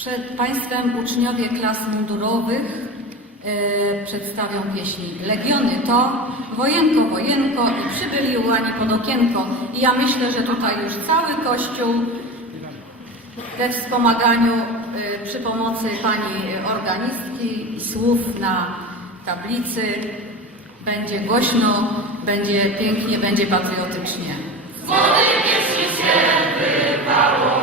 Przed Państwem uczniowie klas mundurowych e, przedstawią pieśni Legiony to, Wojenko, Wojenko i przybyli ułani pod okienko. I ja myślę, że tutaj już cały Kościół we wspomaganiu e, przy pomocy Pani organistki i słów na tablicy będzie głośno, będzie pięknie, będzie patriotycznie. I jeszcze już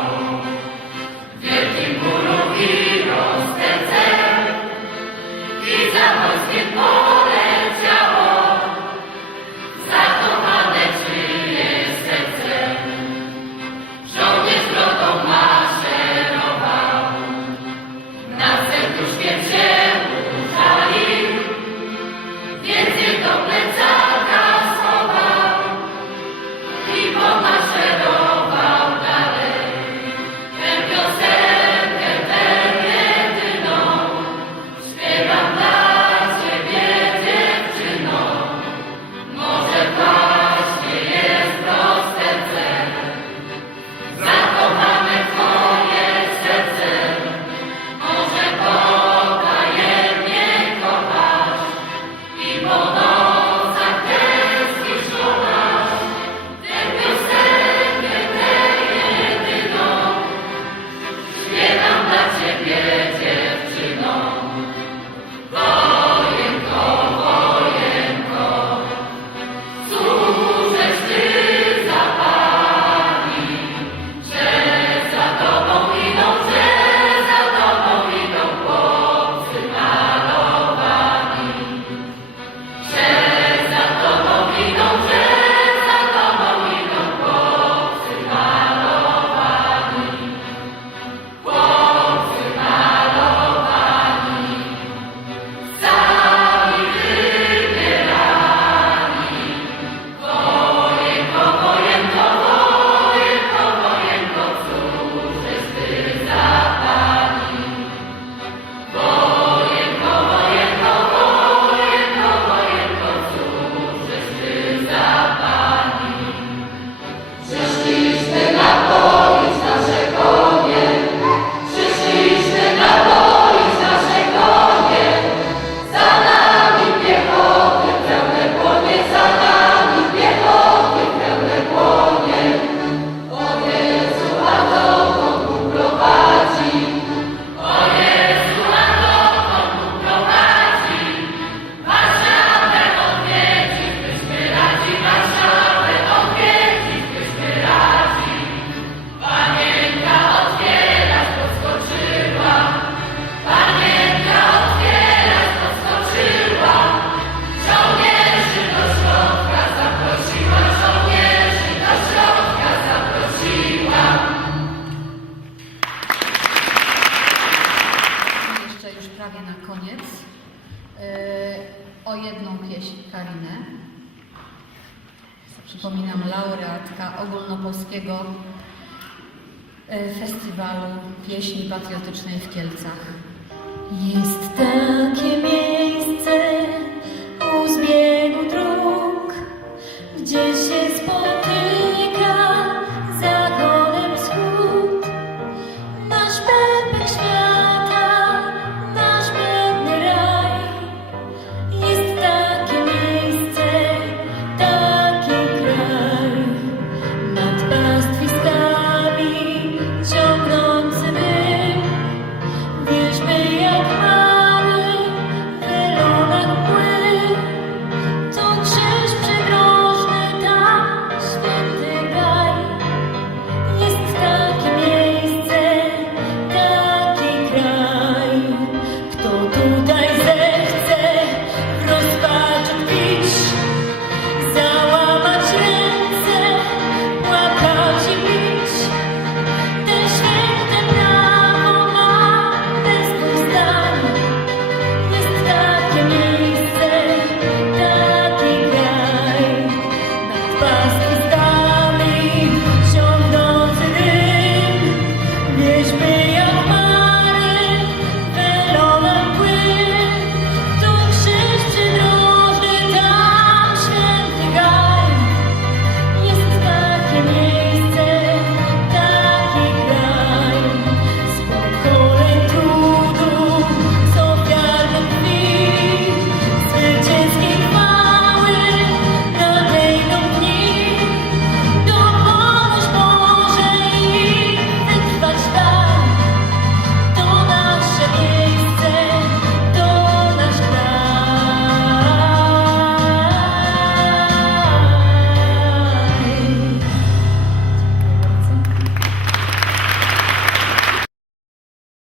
prawie na koniec e, o jedną pieśń Karinę. Przypominam, laureatka ogólnopolskiego e, festiwalu pieśni patriotycznej w Kielcach. Jest takie miejsce uzbierane.